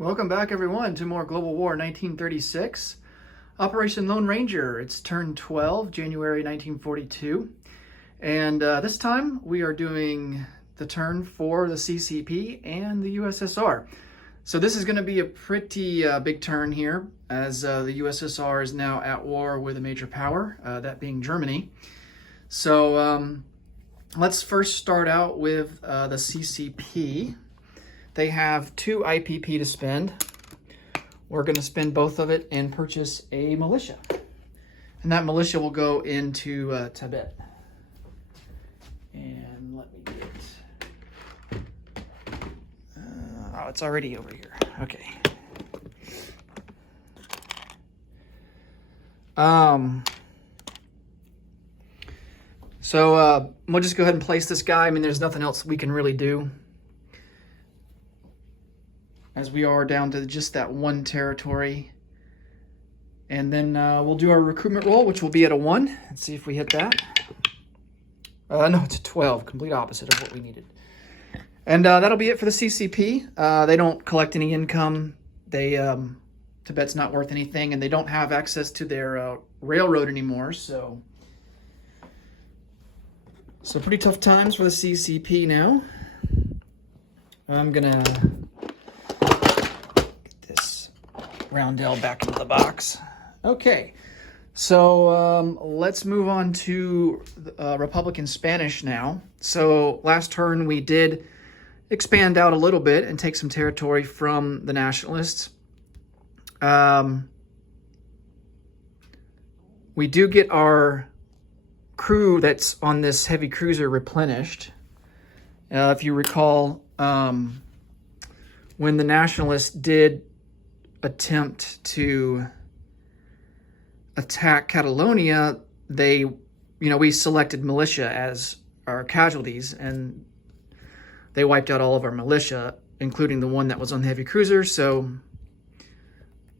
Welcome back, everyone, to more Global War 1936. Operation Lone Ranger. It's turn 12, January 1942. And this time we are doing the turn for the CCP and the USSR. So this is going to be a pretty big turn here, as the USSR is now at war with a major power, that being Germany. So let's first start out with the CCP. They have 2 IPP to spend. We're going to spend both of it and purchase a militia. And that militia will go into Tibet. And let me get... oh, it's already over here. Okay. So we'll just go ahead and place this guy. I mean, there's nothing else we can really do, as we are down to just that one territory. And then we'll do our recruitment roll, which will be at a 1, and see if we hit that. No, it's a 12, complete opposite of what we needed. And that'll be it for the CCP. They don't collect any income. Tibet's not worth anything, and they don't have access to their railroad anymore, so pretty tough times for the CCP now. I'm gonna Roundel back into the box. Okay, so let's move on to Republican Spanish now. So last turn we did expand out a little bit and take some territory from the Nationalists. We do get our crew that's on this heavy cruiser replenished. If you recall, when the Nationalists did attempt to attack Catalonia, we selected militia as our casualties, and they wiped out all of our militia, including the one that was on the heavy cruiser. So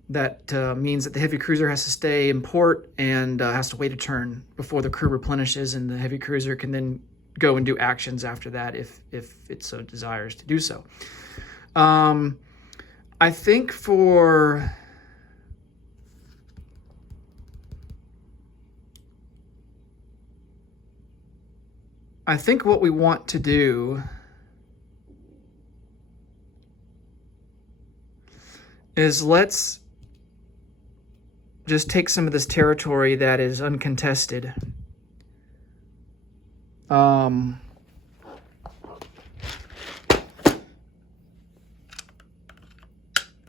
that means that the heavy cruiser has to stay in port and has to wait a turn before the crew replenishes, and the heavy cruiser can then go and do actions after that if it so desires to do so. I think what we want to do is let's just take some of this territory that is uncontested.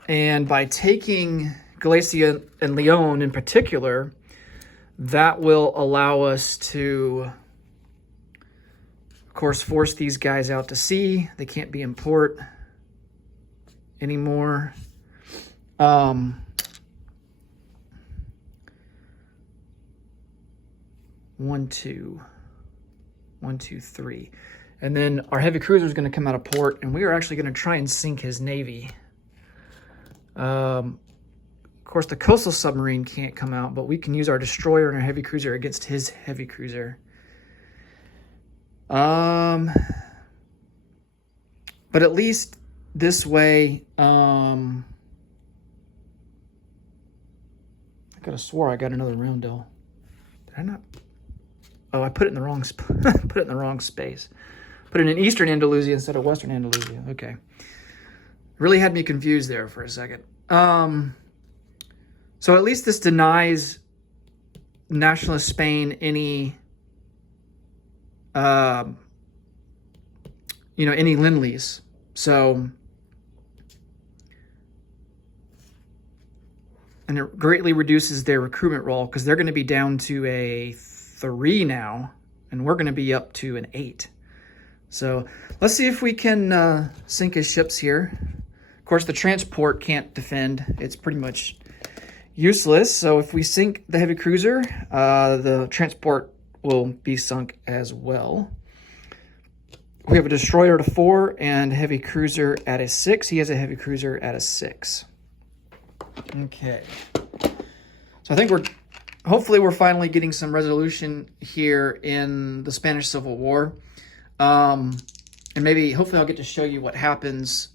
And by taking Galicia and Leon in particular, that will allow us to, of course, force these guys out to sea. They can't be in port anymore. 1, 2, 1, 2, 3. And then our heavy cruiser is going to come out of port, and we are actually going to try and sink his navy. Of course, the coastal submarine can't come out, but we can use our destroyer and our heavy cruiser against his heavy cruiser. But at least this way, I could have swore I got another Roundel. Did I not? Oh, I put it in the wrong put it in the wrong space. Put it in Eastern Andalusia instead of Western Andalusia. Okay. Really had me confused there for a second. So at least this denies Nationalist Spain any, any lend-lease. So, and it greatly reduces their recruitment roll, because they're going to be down to a 3 now, and we're going to be up to an 8. So let's see if we can sink his ships here. Of course, the transport can't defend. It's pretty much useless. So if we sink the heavy cruiser, the transport will be sunk as well. We have a destroyer at a 4 and heavy cruiser at a 6. He has a heavy cruiser at a 6. Okay. So I think hopefully we're finally getting some resolution here in the Spanish Civil War. And hopefully I'll get to show you what happens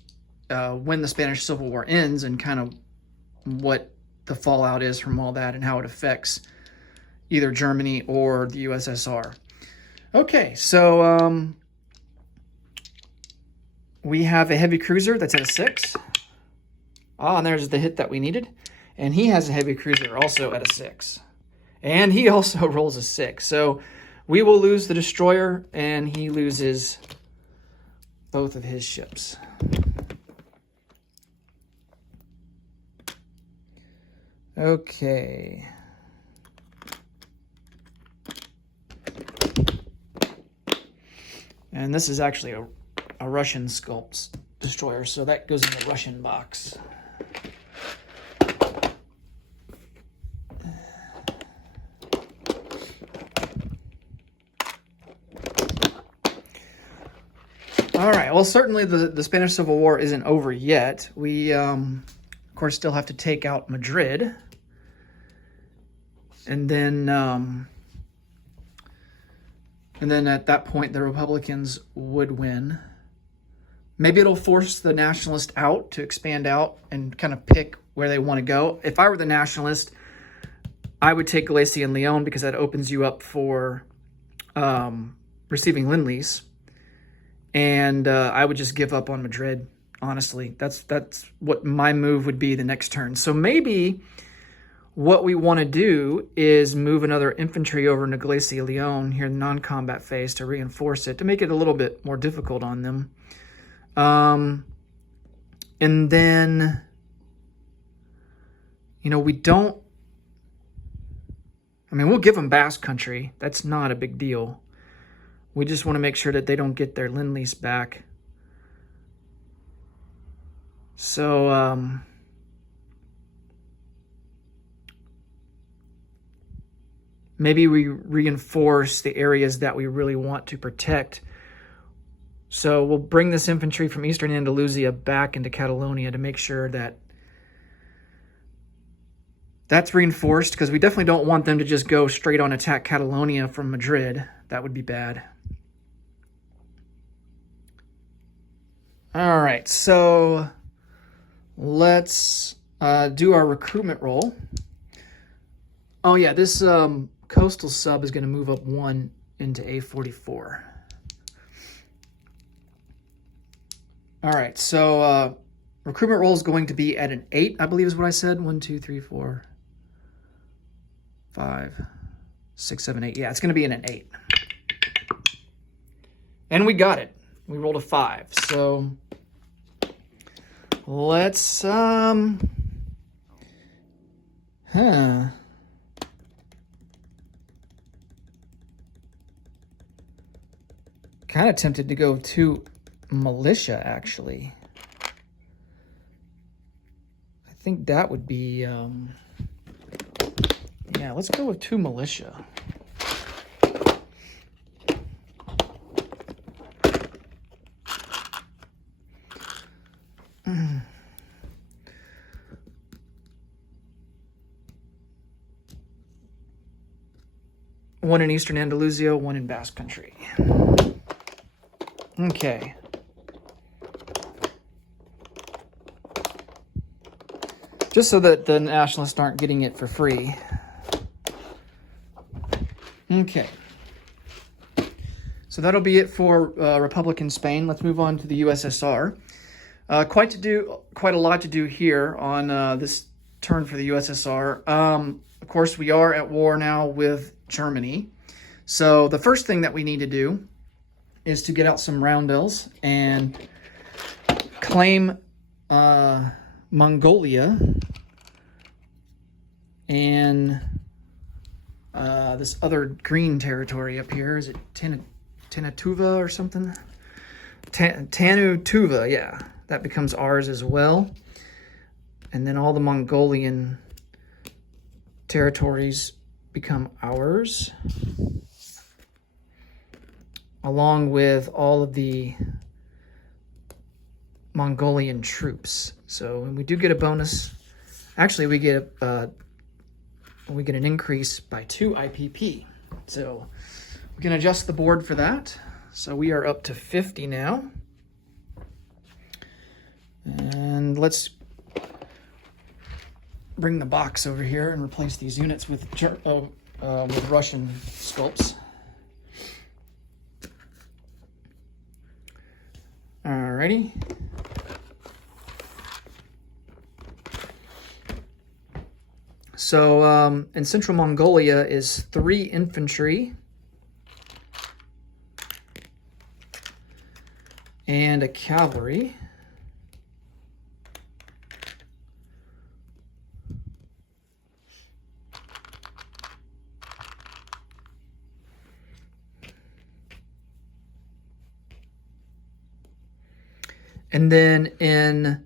when the Spanish Civil War ends and kind of what the fallout is from all that and how it affects either Germany or the USSR. Okay, so we have a heavy cruiser that's at a 6. Ah, and there's the hit that we needed. And he has a heavy cruiser also at a 6. And he also rolls a 6. So we will lose the destroyer, and he loses both of his ships. Okay. And this is actually a Russian sculpt destroyer, so that goes in the Russian box. All right, well, certainly the Spanish Civil War isn't over yet. We, of course, still have to take out Madrid. And then at that point, the Republicans would win. Maybe it'll force the nationalists out to expand out and kind of pick where they want to go. If I were the nationalist, I would take Galicia and Leon because that opens you up for receiving Lend-Lease. And I would just give up on Madrid, honestly. That's what my move would be the next turn. So maybe what we want to do is move another infantry over into Galicia Leon here in the non-combat phase to reinforce it, to make it a little bit more difficult on them. And then, we don't... we'll give them Basque Country. That's not a big deal. We just want to make sure that they don't get their Lend-Lease back. So, maybe we reinforce the areas that we really want to protect. So we'll bring this infantry from Eastern Andalusia back into Catalonia to make sure that that's reinforced, because we definitely don't want them to just go straight on attack Catalonia from Madrid. That would be bad. All right, so let's do our recruitment roll. Oh yeah, this coastal sub is going to move up 1 into A44. All right, so recruitment roll is going to be at an 8, I believe is what I said. 1, 2, 3, 4, 5, 6, 7, 8. Yeah, it's going to be in an 8. And we got it. We rolled a 5. So let's kind of tempted to go to militia, actually. I think that would be yeah, let's go with 2 militia. One in Eastern Andalusia, 1 in Basque Country. Okay. Just so that the nationalists aren't getting it for free. Okay. So that'll be it for Republican Spain. Let's move on to the USSR. Quite a lot to do here on this turn for the USSR. Of course, we are at war now with Germany. So the first thing that we need to do is to get out some roundels and claim Mongolia and this other green territory up here. Is it Tanatuva or something? Tanutuva, yeah. That becomes ours as well. And then all the Mongolian territories become ours, along with all of the Mongolian troops. So we do get a bonus. Actually, we get an increase by 2 IPP. So we can adjust the board for that. So we are up to 50 now. And let's bring the box over here and replace these units with Russian sculpts. Alrighty. So in Central Mongolia is 3 infantry and a cavalry. And then in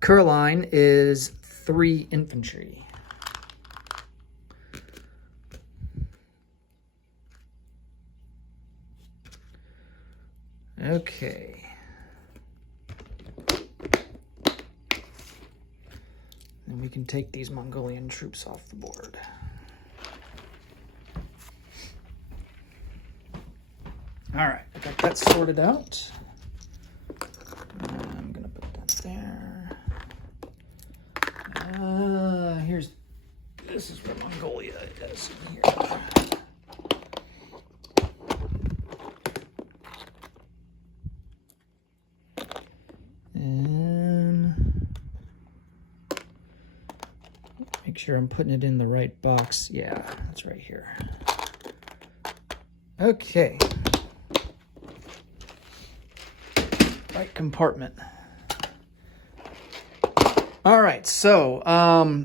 Kurline is 3 infantry. Okay. And we can take these Mongolian troops off the board. All right, I got that sorted out. I'm gonna put that there. This is where Mongolia is here. And make sure I'm putting it in the right box. Yeah, that's right here. Okay. Right compartment. All right, so I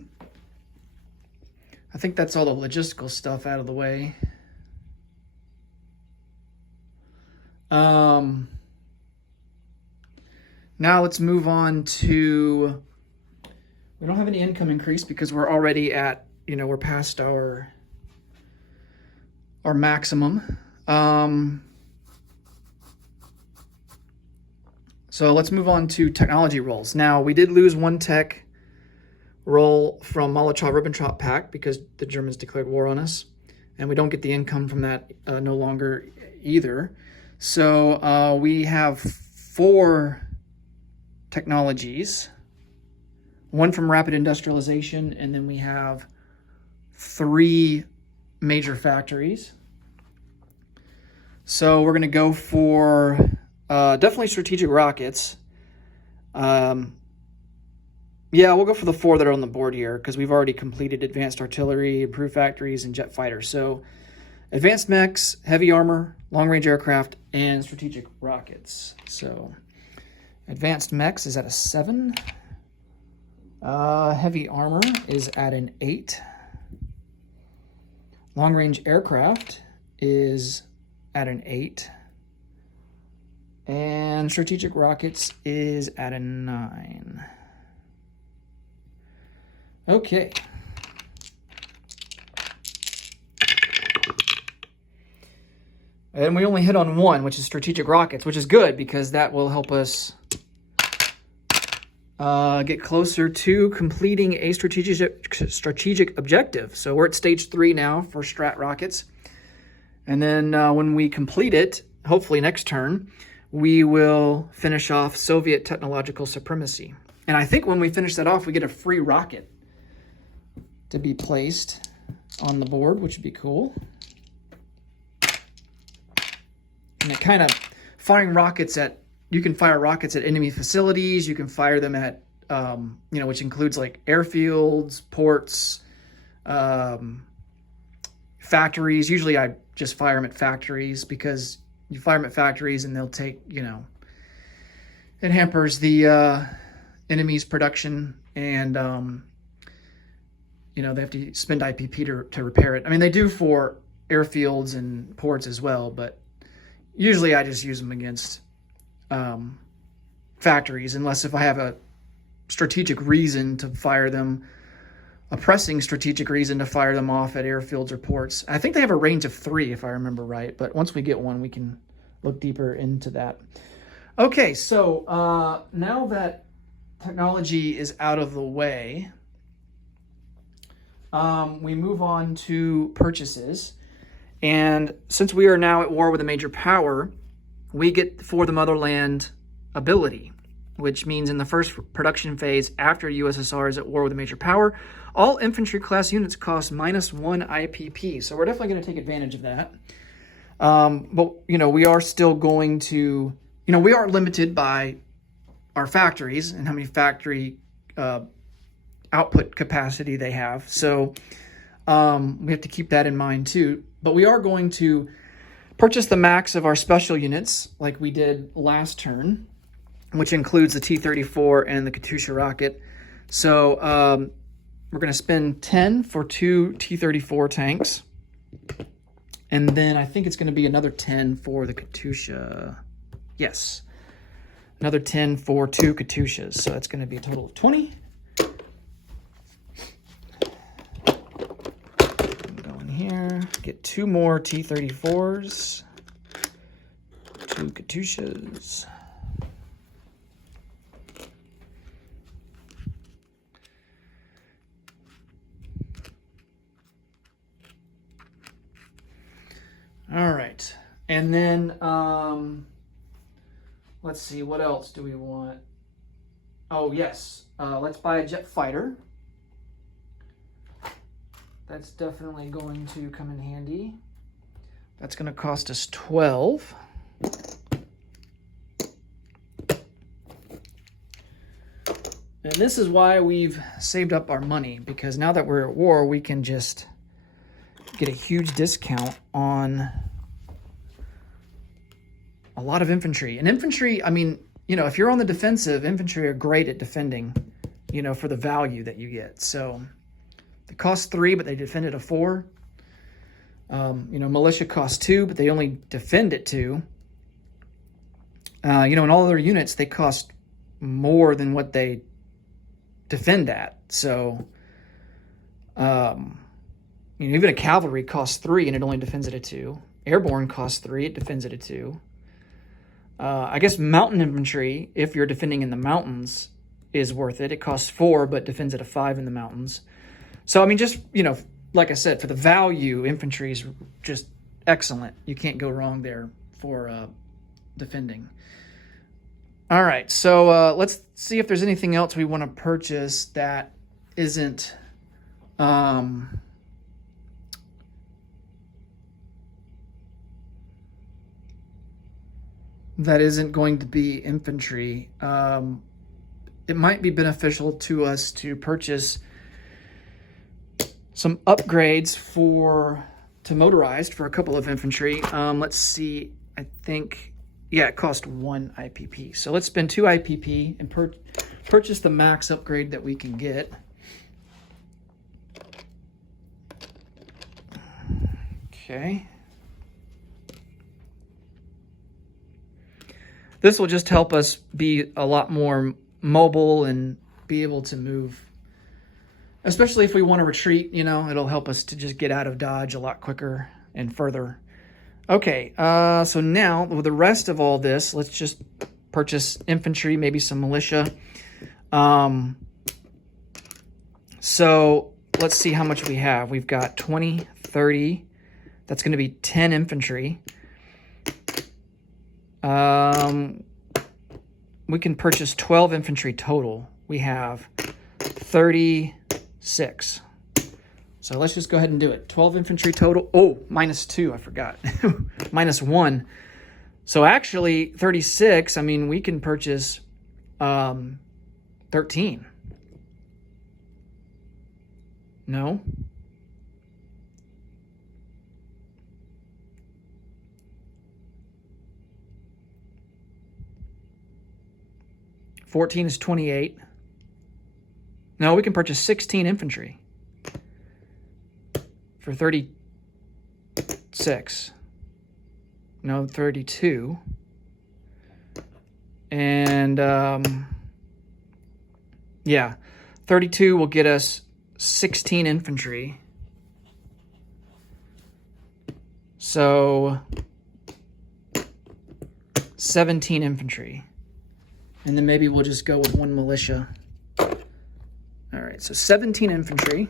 think that's all the logistical stuff out of the way. Now let's move on to, we don't have any income increase because we're already at, we're past our maximum. So let's move on to technology roles. Now, we did lose 1 tech role from Molotov-Ribbentrop Pact because the Germans declared war on us, and we don't get the income from that no longer either. So we have 4 technologies, 1 from rapid industrialization, and then we have 3 major factories. So we're going to go for definitely strategic rockets. Yeah, we'll go for the 4 that are on the board here because we've already completed advanced artillery, improved factories, and jet fighters. So advanced mechs, heavy armor, long-range aircraft, and strategic rockets. So advanced mechs is at a 7. Heavy armor is at an 8. Long-range aircraft is at an 8. And strategic rockets is at a 9. Okay. And we only hit on 1, which is strategic rockets, which is good because that will help us get closer to completing a strategic objective. So we're at stage 3 now for strat rockets. And then when we complete it, hopefully next turn, we will finish off Soviet technological supremacy. And I think when we finish that off, we get a free rocket to be placed on the board, which would be cool. And it kind of firing rockets at, you can fire rockets at enemy facilities. You can fire them at, which includes like airfields, ports, factories. Usually I just fire them at factories because you fire them at factories and they'll take, it hampers the enemy's production and, they have to spend IPP to repair it. I mean, they do for airfields and ports as well, but usually I just use them against factories, unless if I have a strategic reason to fire them, a pressing strategic reason to fire them off at airfields or ports. I think they have a range of 3, if I remember right, but once we get one, we can look deeper into that. Okay, so now that technology is out of the way, we move on to purchases. And since we are now at war with a major power, we get for the motherland ability. which means in the first production phase after USSR is at war with a major power, all infantry class units cost -1 IPP. So we're definitely going to take advantage of that. But, we are still going to, we are limited by our factories and how many factory output capacity they have. So we have to keep that in mind too. But we are going to purchase the max of our special units like we did last turn, which includes the T-34 and the Katyusha rocket. So we're going to spend 10 for 2 T-34 tanks. And then I think it's going to be another 10 for the Katyusha. Yes. Another 10 for 2 Katyushas. So that's going to be a total of 20. Go in here. Get 2 more T-34s. 2 Katyushas. All right, and then let's see, what else do we want? Oh, yes, let's buy a jet fighter. That's definitely going to come in handy. That's going to cost us 12. And this is why we've saved up our money, because now that we're at war, we can just get a huge discount on a lot of infantry. And infantry, I mean, if you're on the defensive, infantry are great at defending, for the value that you get. So they cost 3, but they defend at a 4. Militia costs 2, but they only defend at 2. And all their units, they cost more than what they defend at. So, even a cavalry costs 3 and it only defends at a 2. Airborne costs 3, it defends at a 2. I guess mountain infantry, if you're defending in the mountains, is worth it. It costs 4, but defends at a 5 in the mountains. So, I mean, just, like I said, for the value, infantry is just excellent. You can't go wrong there for defending. All right, so let's see if there's anything else we want to purchase that isn't... that isn't going to be infantry. It might be beneficial to us to purchase some upgrades to motorized for a couple of infantry. Let's see, I think, yeah, it cost 1 IPP. So let's spend 2 IPP and purchase the max upgrade that we can get. Okay. This will just help us be a lot more mobile and be able to move, especially if we want to retreat, it'll help us to just get out of Dodge a lot quicker and further. Okay, so now with the rest of all this, let's just purchase infantry, maybe some militia. So let's see how much we have. We've got 20, 30. That's going to be 10 infantry. We can purchase 12 infantry total. We have 36. So let's just go ahead and do it. 12 infantry total. Oh, -2, I forgot. -1. So actually 36, I mean, we can purchase 13. No? $14 is 28. No, we can purchase 16 infantry for 36. No, 32. And, yeah, 32 will get us 16 infantry. So, 17 infantry. And then maybe we'll just go with 1 militia. All right, so 17 infantry.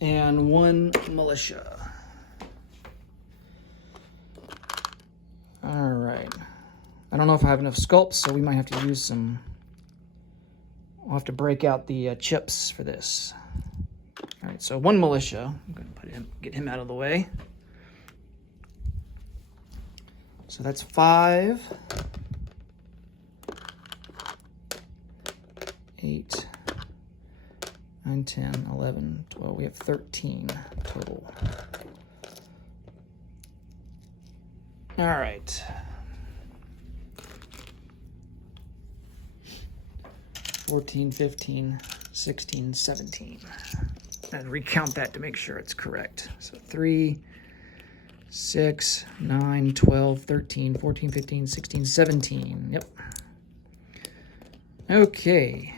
And 1 militia. All right. I don't know if I have enough sculpts, so we might have to use some. We'll have to break out the chips for this. All right, so one militia. I'm going to get him out of the way. So that's 5, 8, 9, 10, 11, 12. We have 13 total. All right. 14, 15, 16, 17. And recount that to make sure it's correct. So 3, 6, 9, 12, 13, 14, 15, 16, 17. Yep. Okay.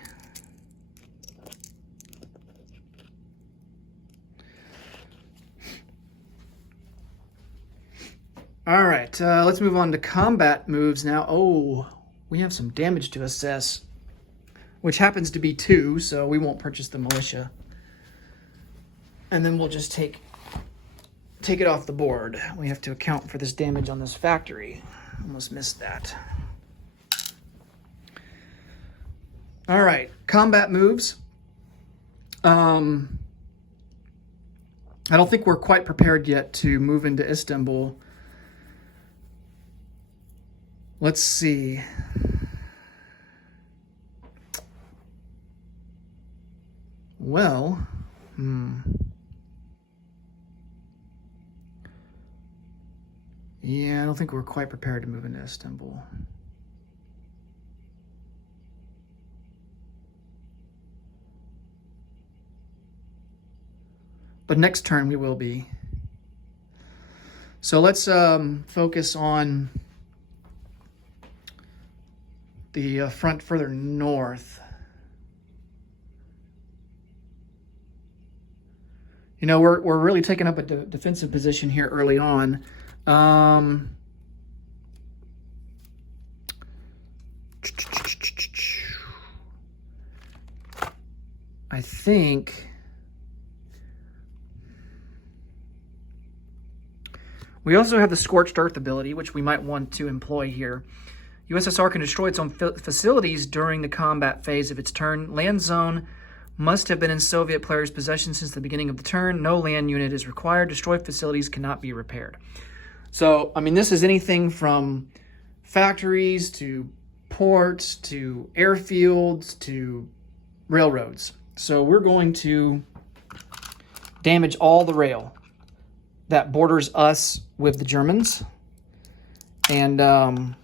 All right, let's move on to combat moves now. Oh, we have some damage to assess, which happens to be 2, so we won't purchase the militia. And then we'll just take it off the board. We have to account for this damage on this factory. Almost missed that. All right, combat moves. I don't think we're quite prepared yet to move into Istanbul. Let's see. Well, yeah, I don't think we're quite prepared to move into Istanbul. But next turn we will be. So let's focus on the front further north. You know, we're really taking up a defensive position here early on. I think we also have the Scorched Earth ability, which we might want to employ here. USSR can destroy its own facilities during the combat phase of its turn. Land zone must have been in Soviet players' possession since the beginning of the turn. No land unit is required. Destroyed facilities cannot be repaired. So, I mean, this is anything from factories to ports to airfields to railroads. So we're going to damage all the rail that borders us with the Germans. And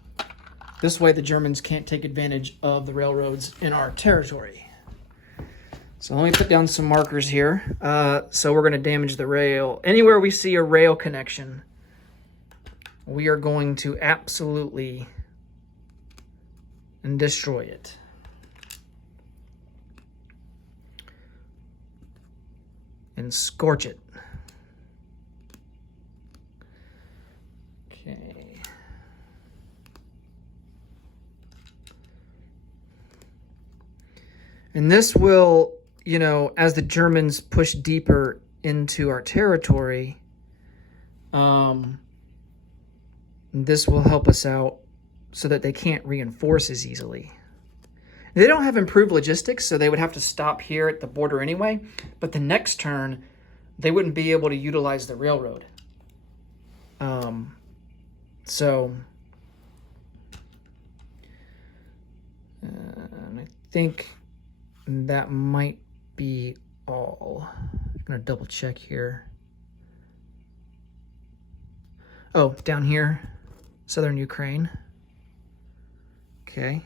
this way the Germans can't take advantage of the railroads in our territory. So let me put down some markers here. So we're going to damage the rail. Anywhere we see a rail connection, we are going to absolutely destroy it. And scorch it. Okay. And this will, you know, as the Germans push deeper into our territory, this will help us out so that they can't reinforce as easily. They don't have improved logistics, so they would have to stop here at the border anyway. But the next turn, they wouldn't be able to utilize the railroad. So I think that might be all. I'm going to double check here. Oh, down here, southern Ukraine. Okay.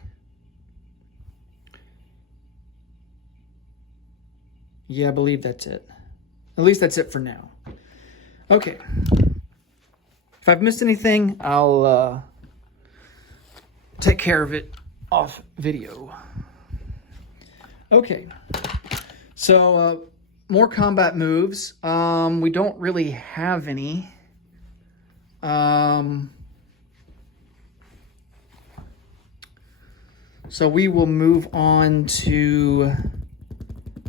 Yeah, I believe that's it. At least that's it for now. Okay. If I've missed anything, I'll take care of it off video. Okay. So, more combat moves. We don't really have any. So we will move on to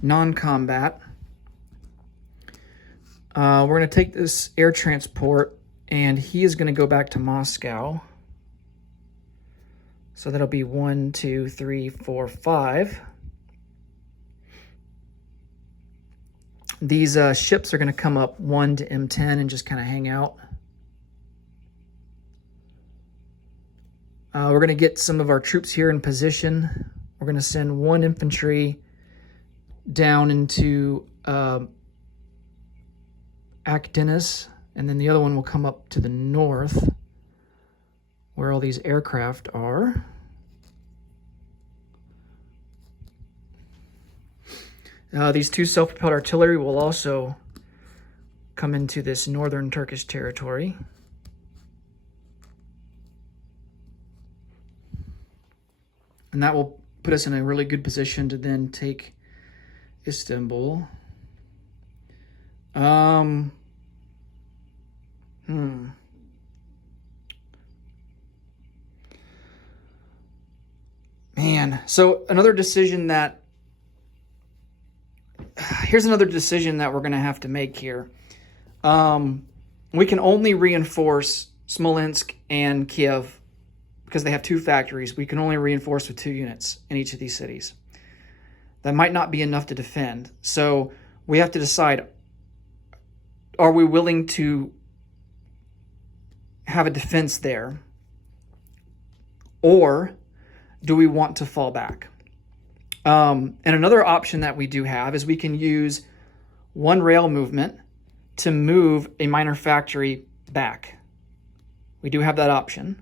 non-combat. We're going to take this air transport, and he is going to go back to Moscow. So that'll be 1, 2, 3, 4, 5. These ships are going to come up 1 to M10 and just kind of hang out. We're going to get some of our troops here in position. We're going to send 1 infantry down into Akdenis, and then the other one will come up to the north where all these aircraft are. These 2 self-propelled artillery will also come into this northern Turkish territory. And that will put us in a really good position to then take Istanbul. Man, so another decision that here's another decision that we're going to have to make here. We can only reinforce Smolensk and Kiev because they have 2 factories. We can only reinforce with 2 units in each of these cities. That might not be enough to defend. So we have to decide, are we willing to have a defense there? Or do we want to fall back? And another option that we do have is we can use 1 rail movement to move a minor factory back. We do have that option.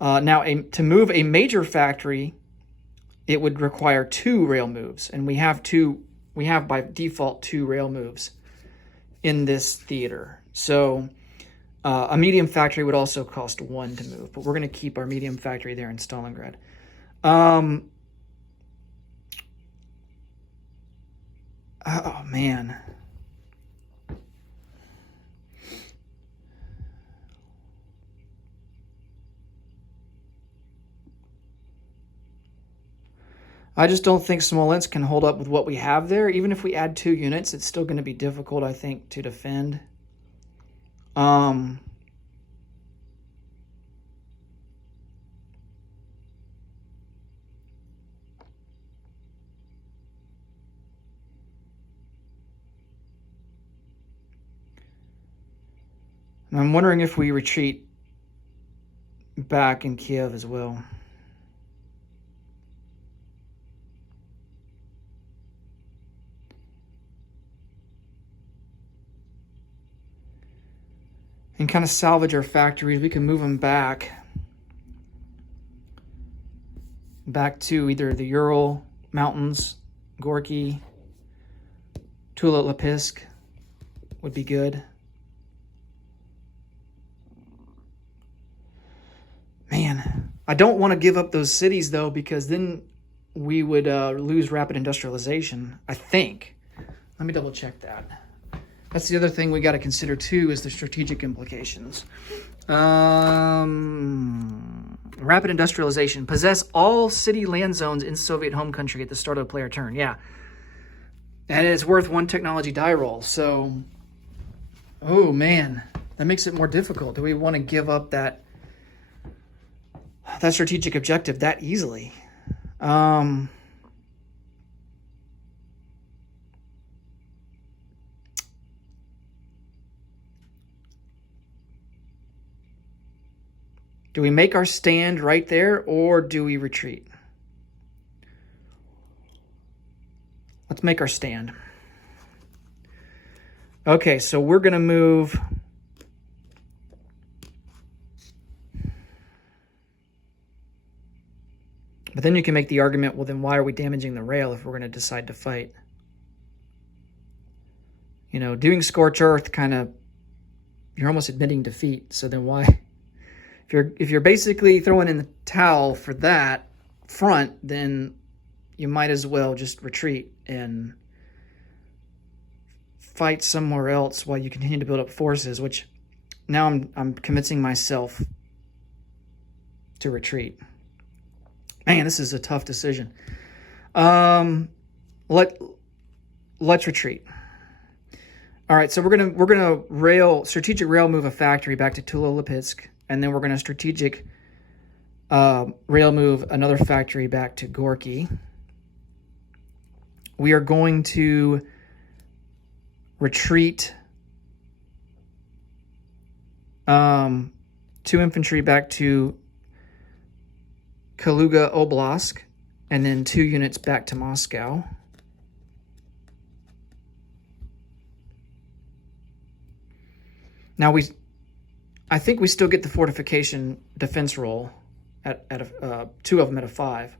Now, to move a major factory, it would require 2 rail moves, and we have by default 2 rail moves in this theater. So a medium factory would also cost 1 to move, but we're going to keep our medium factory there in Stalingrad. Oh, man. I just don't think Smolensk can hold up with what we have there. Even if we add 2 units, it's still going to be difficult, I think, to defend. I'm wondering if we retreat back in Kiev as well. And kind of salvage our factories. We can move them back to either the Ural Mountains, Gorky, Tula-Lepisk would be good. Man, I don't want to give up those cities, though, because then we would lose rapid industrialization, I think. Let me double check that. That's the other thing we got to consider, too, is the strategic implications. Rapid industrialization. Possess all city land zones in Soviet home country at the start of the player turn. Yeah. And it's worth 1 technology die roll. So, oh, man. That makes it more difficult. Do we want to give up that strategic objective that easily? Do we make our stand right there, or do we retreat? Let's make our stand. Okay, so we're going to move. But then you can make the argument, well, then why are we damaging the rail if we're going to decide to fight? You know, doing Scorch Earth kind of, you're almost admitting defeat. So then why? If you're basically throwing in the towel for that front, then you might as well just retreat and fight somewhere else while you continue to build up forces, which now I'm convincing myself to retreat. Man, this is a tough decision. Let's retreat. All right, so we're gonna strategic rail move a factory back to Tula-Lepisk, and then we're gonna strategic rail move another factory back to Gorky. We are going to retreat 2 infantry back to Kaluga Oblast, and then 2 units back to Moscow. Now I think we still get the fortification defense roll at 2 of them at a 5,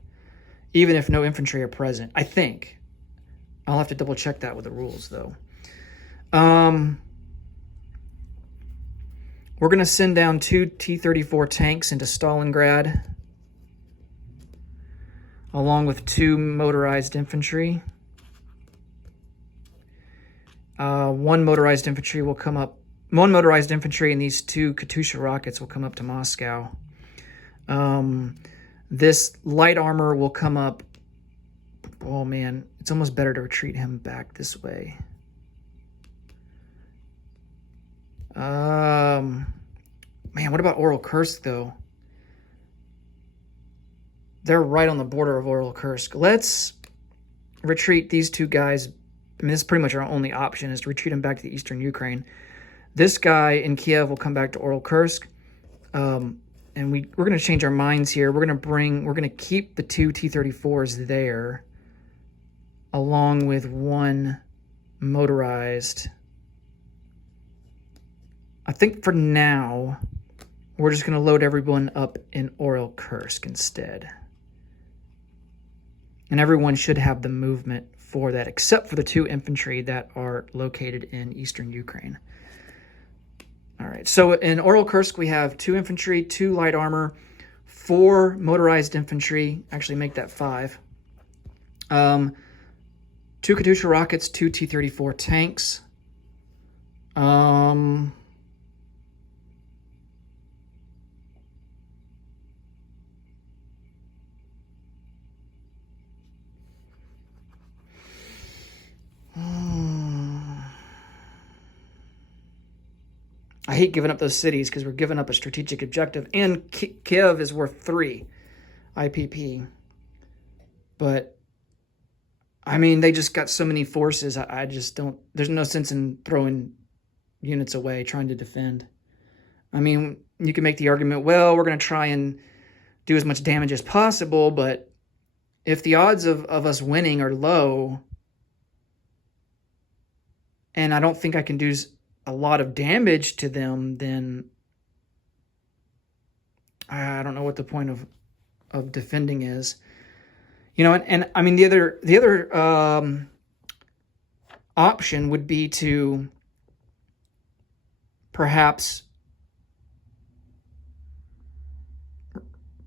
even if no infantry are present. I think. I'll have to double check that with the rules though. We're going to send down 2 T-34 tanks into Stalingrad, along with 2 motorized infantry. 1 motorized infantry will come up. 1 motorized infantry and these 2 Katyusha rockets will come up to Moscow. This light armor will come up. Oh man, it's almost better to retreat him back this way. Man, what about Oral Kursk though? They're right on the border of Oral Kursk. Let's retreat these 2 guys. I mean, this is pretty much our only option, is to retreat them back to the eastern Ukraine. This guy in Kiev will come back to Oral Kursk. And we're going to change our minds here. We're going to keep the 2 T-34s there, along with 1 motorized. I think for now, we're just going to load everyone up in Oral Kursk instead. And everyone should have the movement for that, except for the 2 infantry that are located in eastern Ukraine. All right, so in Oral Kursk, we have 2 infantry, 2 light armor, 4 motorized infantry. Actually, make that 5. 2 Katyusha rockets, 2 T-34 tanks. I hate giving up those cities because we're giving up a strategic objective, and Kiev is worth 3 IPP. But, I mean, they just got so many forces, I just don't... There's no sense in throwing units away, trying to defend. I mean, you can make the argument, well, we're going to try and do as much damage as possible, but if the odds of us winning are low, and I don't think I can do a lot of damage to them, then I don't know what the point of defending is. You know, and I mean, the other option would be to perhaps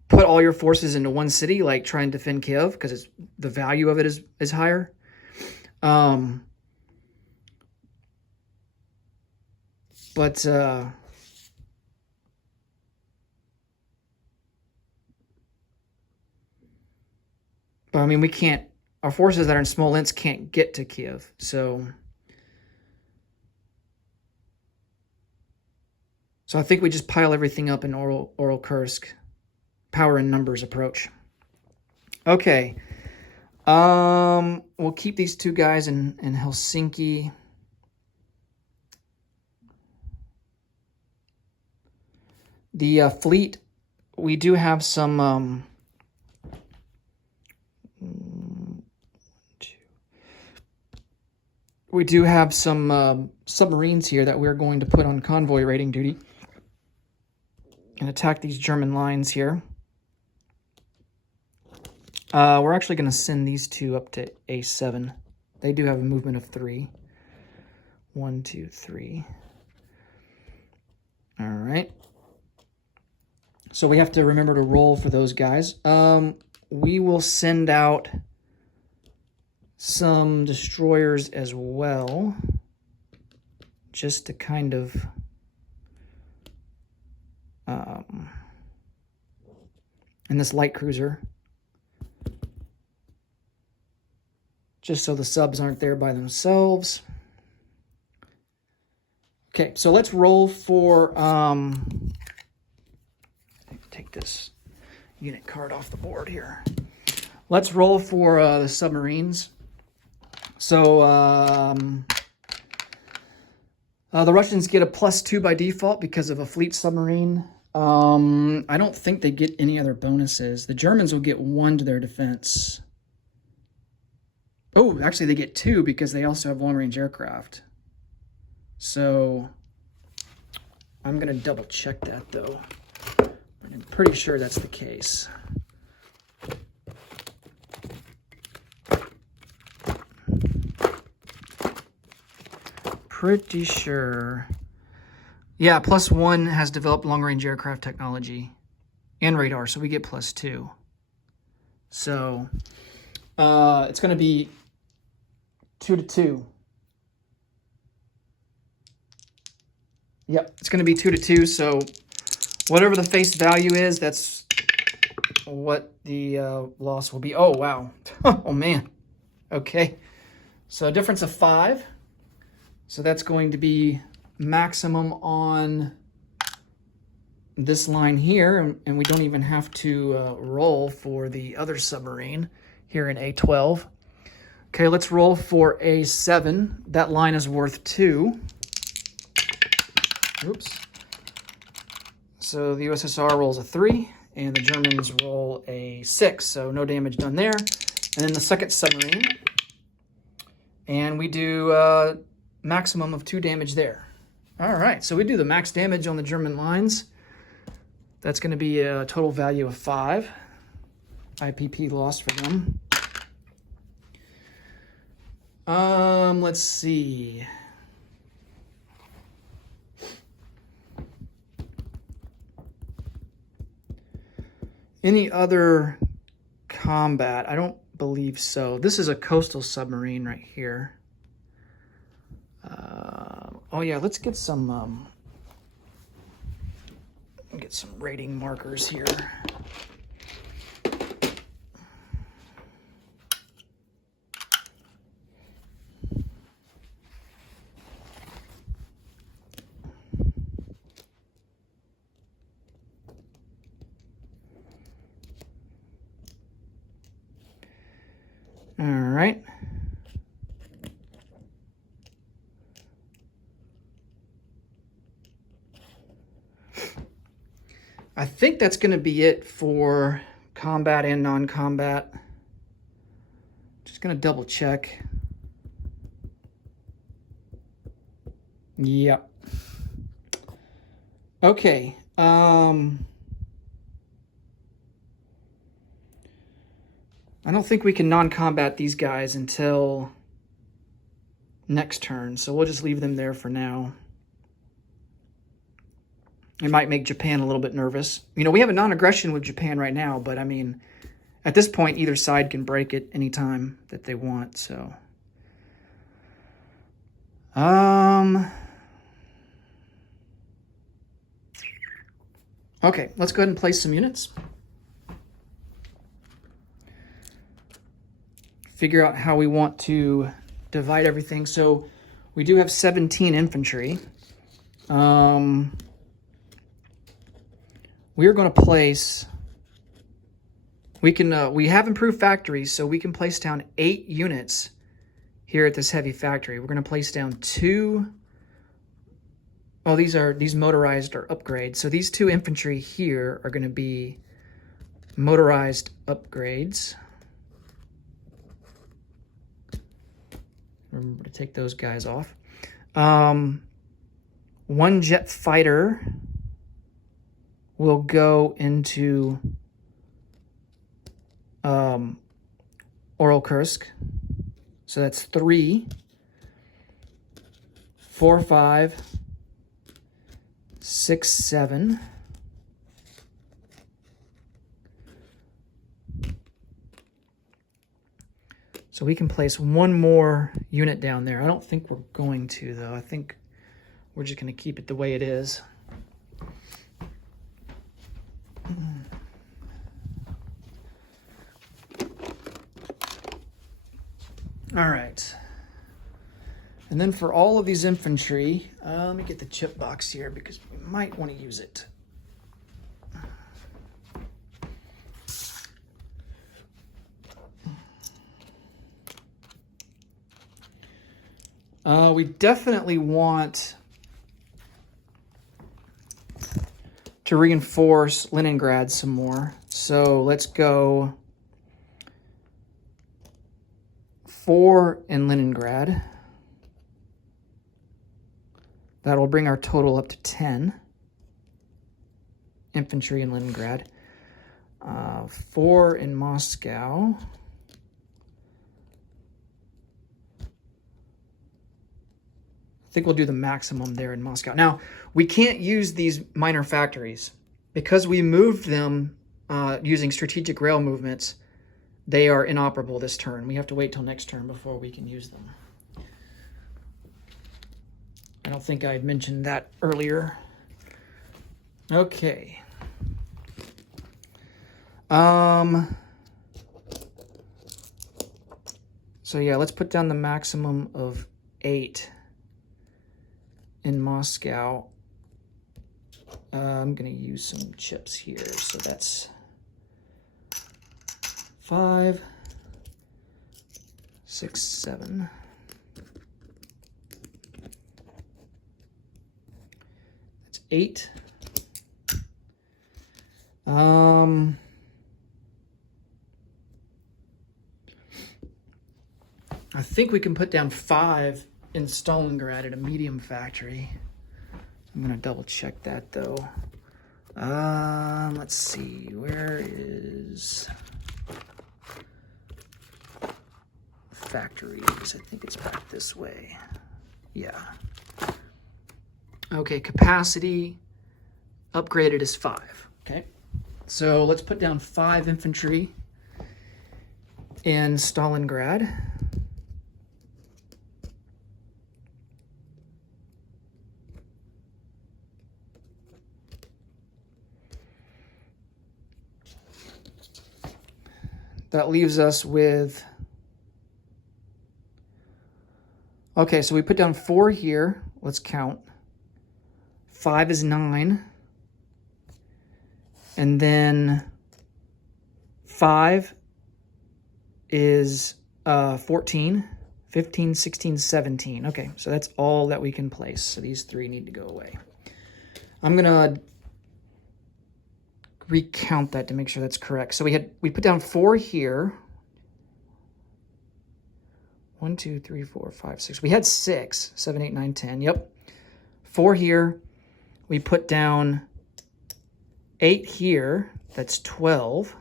put all your forces into one city, like try and defend Kiev, because the value of it is higher. But I mean, we can't, our forces that are in Smolensk can't get to Kiev, so I think we just pile everything up in Oral Kursk. Power in numbers approach. Okay. We'll keep these 2 guys in Helsinki. The fleet, we do have some submarines here that we're going to put on convoy raiding duty and attack these German lines here. We're actually going to send these 2 up to A7. They do have a movement of 3. 1, 2, 3. All right. So we have to remember to roll for those guys. We will send out some destroyers as well, just to kind of and this light cruiser, just so the subs aren't there by themselves. Okay, so let's roll for take this. unit card off the board here. Let's roll for the submarines. So the Russians get a +2 by default because of a fleet submarine. I don't think they get any other bonuses. The Germans will get 1 to their defense. Oh, actually they get 2 because they also have long-range aircraft. So I'm going to double check that though. I'm pretty sure that's the case. Pretty sure. Yeah, +1 has developed long-range aircraft technology and radar, so we get +2. So it's going to be 2 to 2. Yep, it's going to be 2 to 2. So whatever the face value is, that's what the loss will be. Oh, wow. Oh, man. Okay. So a difference of 5. So that's going to be maximum on this line here. And we don't even have to roll for the other submarine here in A12. Okay, let's roll for A7. That line is worth 2. Oops. So the USSR rolls a 3, and the Germans roll a 6, so no damage done there. And then the second submarine, and we do maximum of 2 damage there. All right, so we do the max damage on the German lines. That's going to be a total value of 5. IPP loss for them. Let's see. Any other combat? I don't believe so. This is a coastal submarine right here. Oh yeah, let's get some rating markers here. All right. I think that's going to be it for combat and non-combat. Just going to double check. Yep. Okay. I don't think we can non-combat these guys until next turn, so we'll just leave them there for now. It might make Japan a little bit nervous. You know, we have a non-aggression with Japan right now, but I mean, at this point, either side can break it anytime that they want, so. Okay, let's go ahead and place some units. Figure out how we want to divide everything. So we do have 17 infantry. We're going to place, we have improved factories, so we can place down 8 units here at this heavy factory. We're going to place down 2, oh, these motorized are upgrades. So these 2 infantry here are going to be motorized upgrades. Remember to take those guys off. 1 jet fighter will go into Kursk. So that's 3, 4, 5, 6, 7. So we can place 1 more unit down there. I don't think we're going to, though. I think we're just going to keep it the way it is. All right. And then for all of these infantry, let me get the chip box here because we might want to use it. We definitely want to reinforce Leningrad some more. So let's go 4 in Leningrad. That'll bring our total up to 10 infantry in Leningrad. 4 in Moscow. I think we'll do the maximum there in Moscow. Now, we can't use these minor factories because we moved them using strategic rail movements. They are inoperable this turn. We have to wait till next turn before we can use them. I don't think I had mentioned that earlier. Okay. So yeah, let's put down the maximum of 8 in Moscow. I'm going to use some chips here. So that's 5, 6, 7. That's 8. I think we can put down 5 in Stalingrad at a medium factory. I'm going to double check that though. Let's see, where is factories? I think it's back this way. Yeah. Okay, capacity upgraded is 5. Okay, so let's put down 5 infantry in Stalingrad. That leaves us with, okay, so we put down 4 here. Let's count. 5 is 9. And then 5 is 14, 15, 16, 17. Okay, so that's all that we can place. So these 3 need to go away. I'm going to recount that to make sure that's correct. So we put down 4 here. 1, 2, 3, 4, 5, 6. We had 6, 7, 8, 9, 10. Yep. 4 here. We put down 8 here. That's 12.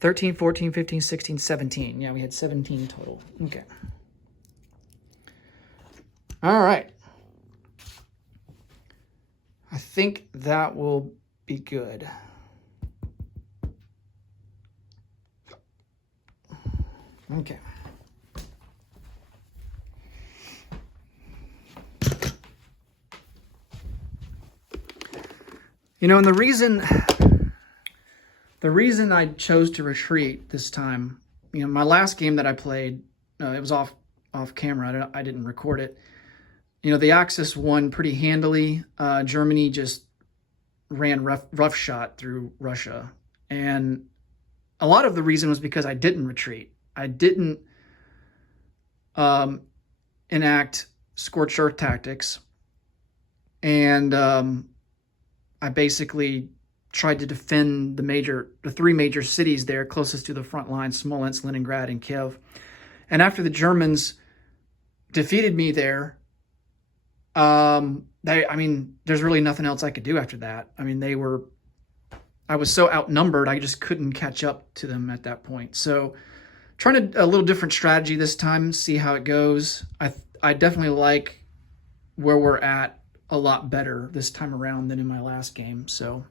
13, 14, 15, 16, 17. Yeah, we had 17 total. Okay. All right. I think that will be good. Okay. You know, and the reason I chose to retreat this time, you know, my last game that I played, it was off camera. I didn't record it. You know, the Axis won pretty handily. Germany just ran roughshod through Russia, and a lot of the reason was because I didn't retreat. I didn't enact scorched earth tactics, and I basically tried to defend the 3 major cities there closest to the front line: Smolensk, Leningrad, and Kiev. And after the Germans defeated me there, I mean, there's really nothing else I could do after that. I mean, I was so outnumbered, I just couldn't catch up to them at that point. So trying a little different strategy this time, see how it goes. I definitely like where we're at a lot better this time around than in my last game. So,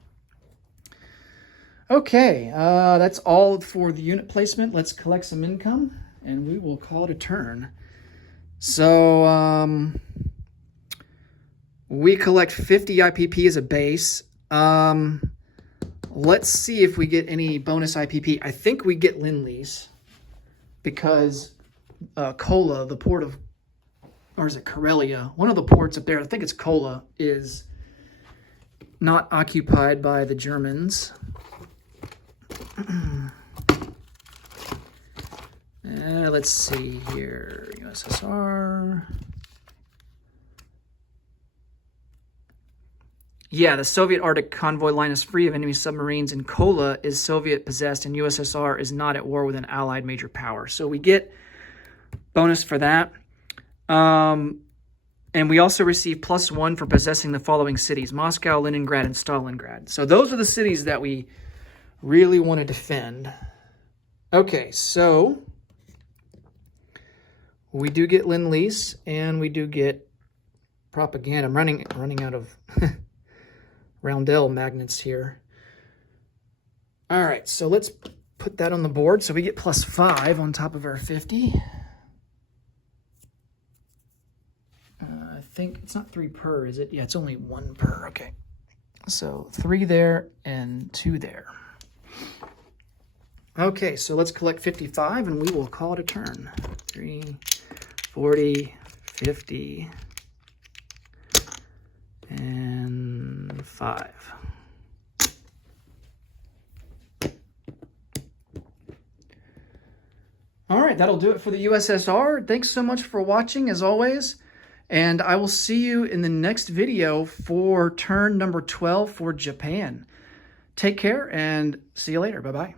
okay, that's all for the unit placement. Let's collect some income, and we will call it a turn. So, we collect 50 IPP as a base. Let's see if we get any bonus IPP. I think we get Lend-Lease, because Kola, the port of, or is it Karelia? One of the ports up there, I think it's Kola, is not occupied by the Germans. Let's see here, USSR. Yeah, the Soviet Arctic convoy line is free of enemy submarines, and Kola is Soviet-possessed, and USSR is not at war with an allied major power. So we get bonus for that. And we also receive +1 for possessing the following cities: Moscow, Leningrad, and Stalingrad. So those are the cities that we really want to defend. Okay, so we do get Lend-Lease, and we do get propaganda. I'm running out of Roundel magnets here. All right, so let's put that on the board. So we get +5 on top of our 50. I think it's not 3 per, is it? Yeah, it's only 1 per. Okay. So 3 there and 2 there. Okay, so let's collect 55 and we will call it a turn. 3, 40, 50, and 5. All right, that'll do it for the USSR. Thanks so much for watching, as always. And I will see you in the next video for turn number 12 for Japan. Take care and see you later. Bye-bye.